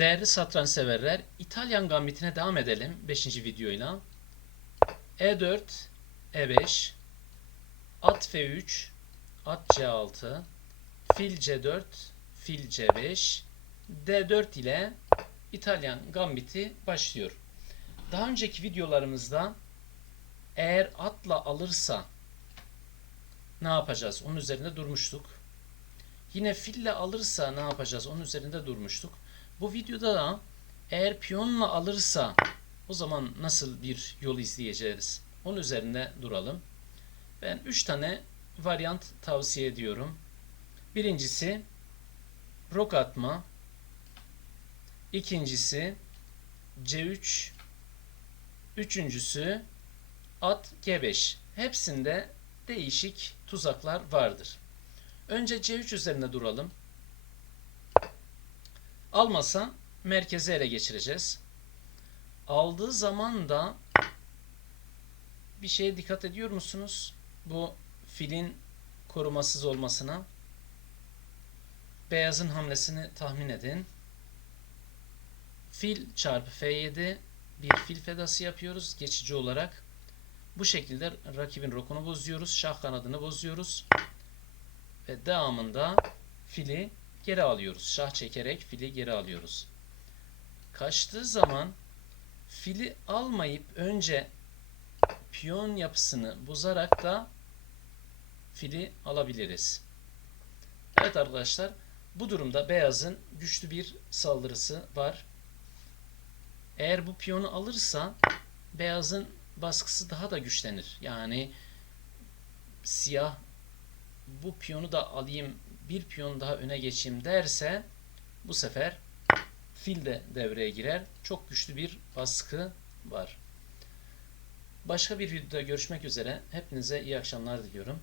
Değerli satranç severler, İtalyan gambitine devam edelim 5. videoyla. E4, E5, at F3, at C6, fil C4, fil C5, D4 ile İtalyan gambiti başlıyor. Daha önceki videolarımızda eğer atla alırsa ne yapacağız? Onun üzerinde durmuştuk. Yine fille alırsa ne yapacağız? Onun üzerinde durmuştuk. Bu videoda da eğer piyonla alırsa o zaman nasıl bir yol izleyeceğiz? Onun üzerinde duralım. Ben 3 tane varyant tavsiye ediyorum. Birincisi rok atma. İkincisi C3. Üçüncüsü at G5. Hepsinde değişik tuzaklar vardır. Önce C3 üzerine duralım. Almasa merkeze ele geçireceğiz. Aldığı zaman da bir şeye dikkat ediyor musunuz? Bu filin korumasız olmasına. Beyazın hamlesini tahmin edin. Fil çarpı F7 bir fil fedası yapıyoruz geçici olarak. Bu şekilde rakibin rokunu bozuyoruz. Şah kanadını bozuyoruz. Ve devamında fili geri alıyoruz. Şah çekerek fili geri alıyoruz. Kaçtığı zaman fili almayıp önce piyon yapısını bozarak da fili alabiliriz. Evet arkadaşlar bu durumda beyazın güçlü bir saldırısı var. Eğer bu piyonu alırsa beyazın baskısı daha da güçlenir. Yani siyah bu piyonu da alayım bir piyon daha öne geçeyim derse bu sefer fil de devreye girer. Çok güçlü bir baskı var. Başka bir videoda görüşmek üzere. Hepinize iyi akşamlar diliyorum.